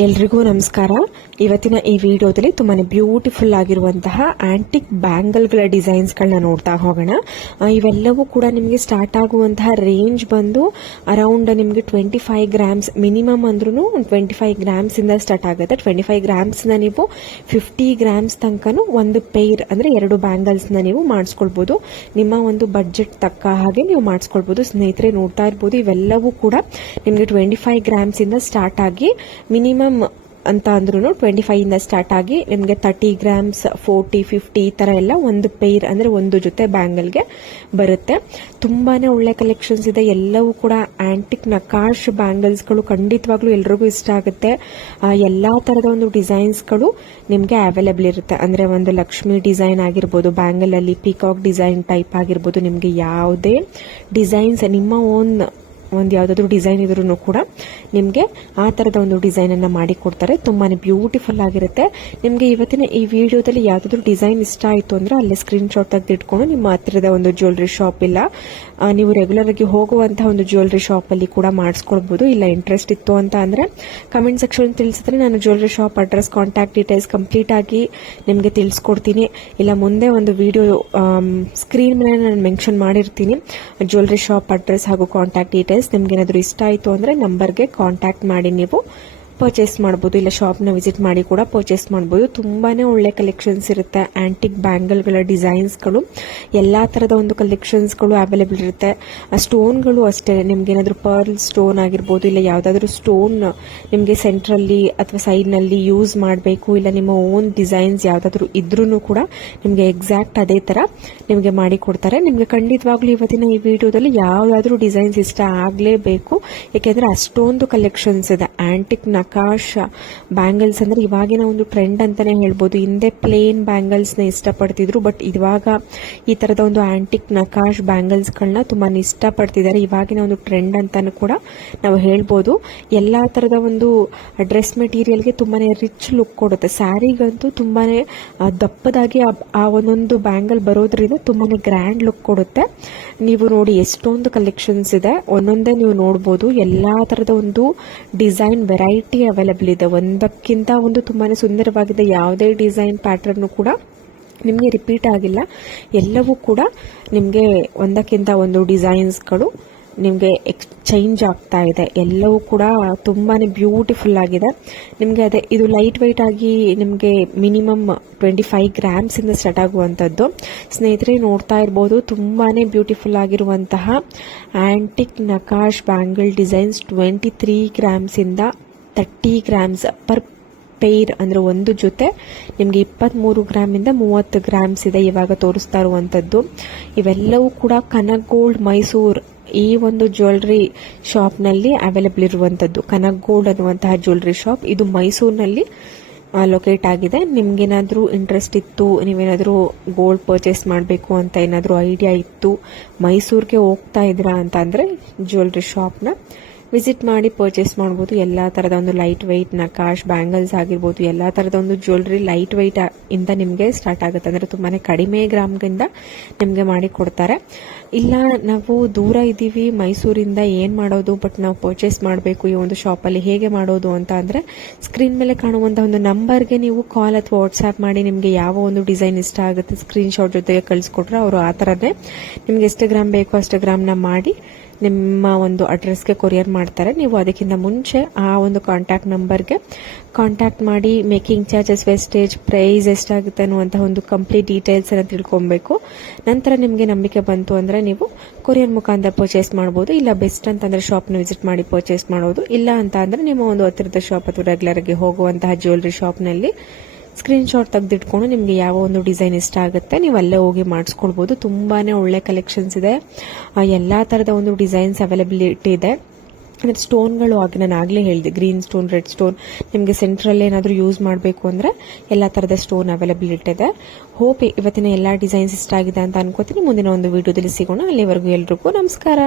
ಎಲ್ರಿಗೂ ನಮಸ್ಕಾರ. ಇವತ್ತಿನ ಈ ವಿಡಿಯೋದಲ್ಲಿ ತುಂಬಾನೇ ಬ್ಯೂಟಿಫುಲ್ ಆಗಿರುವಂತಹ ಆಂಟಿಕ್ ಬ್ಯಾಂಗಲ್ಗಳ ಡಿಸೈನ್ಸ್ಗಳನ್ನ ನೋಡ್ತಾ ಹೋಗೋಣ. ಇವೆಲ್ಲವೂ ಕೂಡ ನಿಮಗೆ ಸ್ಟಾರ್ಟ್ ಆಗುವಂತಹ ರೇಂಜ್ ಬಂದು ಅರೌಂಡ್ ನಿಮಗೆ 25 ಗ್ರಾಮ್ಸ್ ಮಿನಿಮಮ್ ಅಂದ್ರೂ 25 ಗ್ರಾಮ್ಸ್ ಇಂದ ಸ್ಟಾರ್ಟ್ ಆಗುತ್ತೆ. 25 ಗ್ರಾಮ್ಸ್ ನ ನೀವು 50 ಗ್ರಾಮ್ಸ್ ತನಕನೂ ಒಂದು ಪೇರ್ ಅಂದ್ರೆ 2 ಬ್ಯಾಂಗಲ್ಸ್ ನ ನೀವು ಮಾಡಿಸ್ಕೊಳ್ಬಹುದು. ನಿಮ್ಮ ಒಂದು ಬಡ್ಜೆಟ್ ತಕ್ಕ ಹಾಗೆ ನೀವು ಮಾಡಿಸ್ಕೊಳ್ಬಹುದು. ಸ್ನೇಹಿತರೆ ನೋಡ್ತಾ ಇರಬಹುದು, ಇವೆಲ್ಲವೂ ಕೂಡ ನಿಮಗೆ 25 ಗ್ರಾಮ್ಸ್ ಇಂದ ಸ್ಟಾರ್ಟ್ ಆಗಿ ಮಿನಿಮಮ್ ಅಂತ ಅಂದ್ರೂ 25 ಇಂದ ಸ್ಟಾರ್ಟ್ ಆಗಿ ನಿಮಗೆ 30 ಗ್ರಾಮ್ಸ್ 40 50 ಈ ತರ ಎಲ್ಲ ಒಂದು ಪೇರ್ ಅಂದ್ರೆ ಒಂದು ಜೊತೆ ಬ್ಯಾಂಗಲ್ಗೆ ಬರುತ್ತೆ. ತುಂಬಾನೇ ಒಳ್ಳೆ ಕಲೆಕ್ಷನ್ಸ್ ಇದೆ. ಎಲ್ಲವೂ ಕೂಡ ಆಂಟಿಕ್ ನಕಾಶ್ ಬ್ಯಾಂಗಲ್ಸ್ಗಳು ಖಂಡಿತವಾಗ್ಲೂ ಎಲ್ರಿಗೂ ಇಷ್ಟ ಆಗುತ್ತೆ. ಎಲ್ಲಾ ತರದ ಒಂದು ಡಿಸೈನ್ಸ್ಗಳು ನಿಮಗೆ ಅವೈಲೇಬಲ್ ಇರುತ್ತೆ. ಅಂದ್ರೆ ಒಂದು ಲಕ್ಷ್ಮಿ ಡಿಸೈನ್ ಆಗಿರ್ಬೋದು, ಬ್ಯಾಂಗಲ್ ಅಲ್ಲಿ ಪೀಕಾಕ್ ಡಿಸೈನ್ ಟೈಪ್ ಆಗಿರ್ಬೋದು, ನಿಮಗೆ ಯಾವುದೇ ಡಿಸೈನ್ಸ್ ನಿಮ್ಮ ಒಂದು ಯಾವ್ದಾದ್ರು ಡಿಸೈನ್ ಇದ್ರೂ ಕೂಡ ನಿಮಗೆ ಆ ತರದ ಒಂದು ಡಿಸೈನ್ ಅನ್ನ ಮಾಡಿ ಕೊಡ್ತಾರೆ. ತುಂಬಾನೇ ಬ್ಯೂಟಿಫುಲ್ ಆಗಿರುತ್ತೆ. ನಿಮಗೆ ಇವತ್ತಿನ ಈ ವಿಡಿಯೋದಲ್ಲಿ ಯಾವ್ದಾದ್ರು ಡಿಸೈನ್ ಇಷ್ಟ ಆಯ್ತು ಅಂದ್ರೆ ಅಲ್ಲೇ ಸ್ಕ್ರೀನ್ ಶಾಟ್ ತೆಗೆದಿಟ್ಕೊಂಡು ನಿಮ್ಮ ಹತ್ತಿರದ ಒಂದು ಜ್ಯುವೆಲರಿ ಶಾಪ್ ಇಲ್ಲ ನೀವು ರೆಗ್ಯುಲರ್ ಆಗಿ ಹೋಗುವಂತಹ ಒಂದು ಜ್ಯುವೆಲರಿ ಶಾಪ್ ಅಲ್ಲಿ ಕೂಡ ಮಾಡಿಸ್ಕೊಳ್ಬಹುದು. ಇಲ್ಲ ಇಂಟ್ರೆಸ್ಟ್ ಇತ್ತು ಅಂತ ಅಂದ್ರೆ ಕಮೆಂಟ್ ಸೆಕ್ಷನ್ ತಿಳಿಸಿದ್ರೆ ನಾನು jewellery shop address contact details complete ಆಗಿ ನಿಮಗೆ ತಿಳಿಸ್ಕೊಡ್ತೀನಿ. ಇಲ್ಲ ಮುಂದೆ ಒಂದು ವಿಡಿಯೋ ಸ್ಕ್ರೀನ್ ಮೇಲೆ ನಾನು ಮೆನ್ಷನ್ ಮಾಡಿರ್ತೀನಿ ಜ್ಯುವೆಲರಿ ಶಾಪ್ ಅಡ್ರೆಸ್ ಹಾಗೂ ಕಾಂಟ್ಯಾಕ್ಟ್ ಡೀಟೇಲ್ಸ್. ನಿಮ್ಗೆ ಏನಾದರೂ ಇಷ್ಟ ಆಯಿತು ಅಂದರೆ ನಂಬರ್ಗೆ ಕಾಂಟ್ಯಾಕ್ಟ್ ಮಾಡಿ ನೀವು ಪರ್ಚೇಸ್ ಮಾಡ್ಬೋದು. ಇಲ್ಲ ಶಾಪ್ನ ವಿಸಿಟ್ ಮಾಡಿ ಕೂಡ ಪರ್ಚೇಸ್ ಮಾಡ್ಬೋದು. ತುಂಬಾನೇ ಒಳ್ಳೆ ಕಲೆಕ್ಷನ್ಸ್ ಇರುತ್ತೆ. ಆಂಟಿಕ್ ಬ್ಯಾಂಗಲ್ಗಳ ಡಿಸೈನ್ಸ್ಗಳು ಎಲ್ಲಾ ತರದ ಒಂದು ಕಲೆಕ್ಷನ್ಸ್ಗಳು ಅವೈಲೇಬಲ್ ಇರುತ್ತೆ. ಸ್ಟೋನ್ಗಳು ಅಷ್ಟೇ, ನಿಮ್ಗೆ ಏನಾದರೂ ಪರ್ಲ್ ಸ್ಟೋನ್ ಆಗಿರ್ಬೋದು, ಇಲ್ಲ ಯಾವ್ದಾದ್ರು ಸ್ಟೋನ್ ನಿಮಗೆ ಸೆಂಟ್ರಲ್ಲಿ ಅಥವಾ ಸೈಡ್ನಲ್ಲಿ ಯೂಸ್ ಮಾಡಬೇಕು, ಇಲ್ಲ ನಿಮ್ಮ ಓನ್ ಡಿಸೈನ್ಸ್ ಯಾವ್ದಾದ್ರು ಇದ್ರೂ ಕೂಡ ನಿಮಗೆ ಎಕ್ಸಾಕ್ಟ್ ಅದೇ ತರ ನಿಮಗೆ ಮಾಡಿ ಕೊಡ್ತಾರೆ. ನಿಮಗೆ ಖಂಡಿತವಾಗ್ಲೂ ಇವತ್ತಿನ ಈ ವಿಡಿಯೋದಲ್ಲಿ ಯಾವ್ದಾದ್ರು ಡಿಸೈನ್ಸ್ ಇಷ್ಟ ಆಗ್ಲೇಬೇಕು. ಯಾಕೆಂದ್ರೆ ಅಷ್ಟೊಂದು ಕಲೆಕ್ಷನ್ಸ್ ಇದೆ. ಆಂಟಿಕ್ ನಕಾಶ್ ಬ್ಯಾಂಗಲ್ಸ್ ಅಂದ್ರೆ ಇವಾಗಿನ ಒಂದು ಟ್ರೆಂಡ್ ಅಂತಾನೆ ಹೇಳ್ಬೋದು. ಹಿಂದೆ ಪ್ಲೇನ್ ಬ್ಯಾಂಗಲ್ಸ್ ನ ಇಷ್ಟಪಡ್ತಿದ್ರು, ಬಟ್ ಇವಾಗ ಈ ತರದ ಒಂದು ಆಂಟಿಕ್ ನಕಾಶ್ ಬ್ಯಾಂಗಲ್ಸ್ ಗಳನ್ನ ತುಂಬಾ ಇಷ್ಟಪಡ್ತಿದ್ದಾರೆ. ಇವಾಗಿನ ಒಂದು ಟ್ರೆಂಡ್ ಅಂತಾನು ಕೂಡ ನಾವು ಹೇಳ್ಬೋದು. ಎಲ್ಲಾ ತರದ ಒಂದು ಡ್ರೆಸ್ ಮೆಟೀರಿಯಲ್ಗೆ ತುಂಬಾನೇ ರಿಚ್ ಲುಕ್ ಕೊಡುತ್ತೆ. ಸ್ಯಾರಿಗಂತೂ ತುಂಬಾನೇ ದಪ್ಪದಾಗಿ ಆ ಒಂದೊಂದು ಬ್ಯಾಂಗಲ್ ಬರೋದ್ರಿಂದ ತುಂಬಾನೇ ಗ್ರ್ಯಾಂಡ್ ಲುಕ್ ಕೊಡುತ್ತೆ. ನೀವು ನೋಡಿ ಎಷ್ಟೊಂದು ಕಲೆಕ್ಷನ್ಸ್ ಇದೆ, ಒಂದೊಂದೇ ನೀವು ನೋಡಬಹುದು. ಎಲ್ಲಾ ತರದ ಒಂದು ಡಿಸೈನ್ ವೆರೈಟಿ ಅವೈಲೇಬಲ್ ಇದೆ. ಒಂದಕ್ಕಿಂತ ಒಂದು ತುಂಬಾನೇ ಸುಂದರವಾಗಿದೆ. ಯಾವುದೇ ಡಿಸೈನ್ ಪ್ಯಾಟರ್ನ್ ಕೂಡ ನಿಮಗೆ ರಿಪೀಟ್ ಆಗಿಲ್ಲ. ಎಲ್ಲವೂ ಕೂಡ ನಿಮಗೆ ಒಂದಕ್ಕಿಂತ ಒಂದು ಡಿಸೈನ್ಸ್ಗಳು ನಿಮಗೆ ಚೇಂಜ್ ಆಗ್ತಾ ಇದೆ. ಎಲ್ಲವೂ ಕೂಡ ತುಂಬಾನೇ ಬ್ಯೂಟಿಫುಲ್ ಆಗಿದೆ. ನಿಮಗೆ ಅದೇ ಇದು ಲೈಟ್ ವೈಟ್ ಆಗಿ ನಿಮಗೆ ಮಿನಿಮಮ್ 25 ಗ್ರಾಮ್ಸ್ ಇಂದ ಸ್ಟಾರ್ಟ್ ಆಗುವಂತದ್ದು. ಸ್ನೇಹಿತರೆ ನೋಡ್ತಾ ಇರಬಹುದು, ತುಂಬಾನೇ ಬ್ಯೂಟಿಫುಲ್ ಆಗಿರುವಂತಹ ಆಂಟಿಕ್ ನಕಾಶ್ ಬ್ಯಾಂಗಲ್ ಡಿಸೈನ್ಸ್ 23 ಗ್ರಾಮ್ಸ್ ಇಂದ 30 ಗ್ರಾಮ್ಸ್ ಪರ್ ಪೇರ್ ಅಂದ್ರೆ ಒಂದು ಜೊತೆ ನಿಮಗೆ 23 ಗ್ರಾಮ್ ಇಂದ 30 ಗ್ರಾಮ್ಸ್ ಇದೆ ಇವಾಗ ತೋರಿಸ್ತಾ ಇರುವಂತದ್ದು. ಇವೆಲ್ಲವೂ ಕೂಡ ಕನಕ್ ಗೋಲ್ಡ್ ಮೈಸೂರ್ ಈ ಒಂದು ಜ್ಯುವೆಲರಿ ಶಾಪ್ ನಲ್ಲಿ ಅವೈಲೇಬಲ್ ಇರುವಂತದ್ದು. ಕನಕ್ ಗೋಲ್ಡ್ ಅನ್ನುವಂತಹ ಜ್ಯುವೆಲರಿ ಶಾಪ್ ಇದು ಮೈಸೂರಿನಲ್ಲಿ ಲೊಕೇಟ್ ಆಗಿದೆ. ನಿಮ್ಗೇನಾದ್ರೂ ಇಂಟ್ರೆಸ್ಟ್ ಇತ್ತು, ನೀವೇನಾದ್ರೂ ಗೋಲ್ಡ್ ಪರ್ಚೇಸ್ ಮಾಡಬೇಕು ಅಂತ ಏನಾದ್ರೂ ಐಡಿಯಾ ಇತ್ತು, ಮೈಸೂರಿಗೆ ಹೋಗ್ತಾ ಇದ್ದೀರಾ ಅಂತ ಅಂದ್ರೆ ಜ್ಯುವೆಲರಿ ಶಾಪ್ನ ವಿಸಿಟ್ ಮಾಡಿ ಪರ್ಚೇಸ್ ಮಾಡಬಹುದು. ಎಲ್ಲಾ ತರದ ಒಂದು ಲೈಟ್ ವೈಟ್ ನಕಾಶ್ ಬ್ಯಾಂಗಲ್ಸ್ ಆಗಿರ್ಬೋದು, ಎಲ್ಲಾ ತರದ ಒಂದು ಜ್ಯುವೆಲರಿ ಲೈಟ್ ವೈಟ್ ಇಂದ ನಿಮಗೆ ಸ್ಟಾರ್ಟ್ ಆಗುತ್ತೆ. ಅಂದ್ರೆ ತುಂಬಾನೇ ಕಡಿಮೆ ಗ್ರಾಮ್ಗಿಂದ ನಿಮ್ಗೆ ಮಾಡಿ ಕೊಡ್ತಾರೆ. ಇಲ್ಲ ನಾವು ದೂರ ಇದ್ದೀವಿ ಮೈಸೂರಿಂದ, ಏನ್ ಮಾಡೋದು, ಬಟ್ ನಾವು ಪರ್ಚೇಸ್ ಮಾಡಬೇಕು ಈ ಒಂದು ಶಾಪ್ ಅಲ್ಲಿ, ಹೇಗೆ ಮಾಡೋದು ಅಂತ ಅಂದ್ರೆ ಸ್ಕ್ರೀನ್ ಮೇಲೆ ಕಾಣುವಂತಹ ಒಂದು ನಂಬರ್ಗೆ ನೀವು ಕಾಲ್ ಅಥವಾ ವಾಟ್ಸ್ಆಪ್ ಮಾಡಿ ನಿಮ್ಗೆ ಯಾವ ಒಂದು ಡಿಸೈನ್ ಇಷ್ಟ ಆಗುತ್ತೆ ಸ್ಕ್ರೀನ್ ಶಾಟ್ ಜೊತೆಗೆ ಕಳಿಸ್ಕೊಟ್ರೆ ಅವರು ಆ ತರನೇ ನಿಮ್ಗೆ ಎಷ್ಟು ಗ್ರಾಮ್ ಬೇಕೋ ಅಷ್ಟು ಗ್ರಾಮ್ನ ಮಾಡಿ ನಿಮ್ಮ ಒಂದು ಅಡ್ರೆಸ್ಗೆ ಕೊರಿಯರ್ ಮಾಡ್ತಾರೆ. ನೀವು ಅದಕ್ಕಿಂತ ಮುಂಚೆ ಆ ಒಂದು ಕಾಂಟ್ಯಾಕ್ಟ್ ನಂಬರ್ಗೆ ಕಾಂಟ್ಯಾಕ್ಟ್ ಮಾಡಿ ಮೇಕಿಂಗ್ ಚಾರ್ಜಸ್, ವೇಸ್ಟೇಜ್, ಪ್ರೈಸ್ ಎಷ್ಟಾಗುತ್ತೆ ಅನ್ನುವಂತಹ ಒಂದು ಕಂಪ್ಲೀಟ್ ಡೀಟೇಲ್ಸ್ ಅನ್ನು ತಿಳ್ಕೊಬೇಕು. ನಂತರ ನಿಮಗೆ ನಂಬಿಕೆ ಬಂತು ಅಂದ್ರೆ ನೀವು ಕೊರಿಯರ್ ಮುಖಾಂತರ ಪರ್ಚೇಸ್ ಮಾಡಬಹುದು. ಇಲ್ಲ ಬೆಸ್ಟ್ ಅಂತಂದ್ರೆ ಶಾಪ್ನ ವಿಸಿಟ್ ಮಾಡಿ ಪರ್ಚೇಸ್ ಮಾಡೋದು. ಇಲ್ಲ ಅಂತ ಅಂದ್ರೆ ನಿಮ್ಮ ಒಂದು ಹತ್ತಿರದ ಶಾಪ್ ಅಥವಾ ರೆಗ್ಯುಲರ್ ಆಗಿ ಹೋಗುವಂತಹ ಜ್ಯುವೆಲರಿ ಶಾಪ್ನಲ್ಲಿ ಸ್ಕ್ರೀನ್ ಶಾಟ್ ತೆಗೆದಿಟ್ಕೊಂಡು ನಿಮ್ಗೆ ಯಾವ ಒಂದು ಡಿಸೈನ್ ಇಷ್ಟ ಆಗುತ್ತೆ ನೀವು ಅಲ್ಲೇ ಹೋಗಿ ಮಾಡಿಸ್ಕೊಳ್ಬಹುದು. ತುಂಬಾನೇ ಒಳ್ಳೆ ಕಲೆಕ್ಷನ್ಸ್ ಇದೆ. ಎಲ್ಲಾ ತರದ ಒಂದು ಡಿಸೈನ್ಸ್ ಅವೈಲಬಿಲಿಟಿ ಇದೆ. ಅಂದ್ರೆ ಸ್ಟೋನ್ಗಳು ಆಗಿ ನಾನು ಆಗ್ಲೇ ಹೇಳಿದೆ, ಗ್ರೀನ್ ಸ್ಟೋನ್, ರೆಡ್ ಸ್ಟೋನ್, ನಿಮಗೆ ಸೆಂಟ್ರಲ್ಲಿ ಏನಾದರೂ ಯೂಸ್ ಮಾಡಬೇಕು ಅಂದ್ರೆ ಎಲ್ಲಾ ತರದ ಸ್ಟೋನ್ ಅವೈಲಬಿಲಿಟಿ ಇದೆ. ಹೋಪ್ ಇವತ್ತಿನ ಎಲ್ಲಾ ಡಿಸೈನ್ಸ್ ಇಷ್ಟ ಆಗಿದೆ ಅಂತ ಅನ್ಕೋತೀನಿ. ಮುಂದಿನ ಒಂದು ವಿಡಿಯೋದಲ್ಲಿ ಸಿಗೋಣ. ಅಲ್ಲಿವರೆಗೂ ಎಲ್ರಿಗೂ ನಮಸ್ಕಾರ.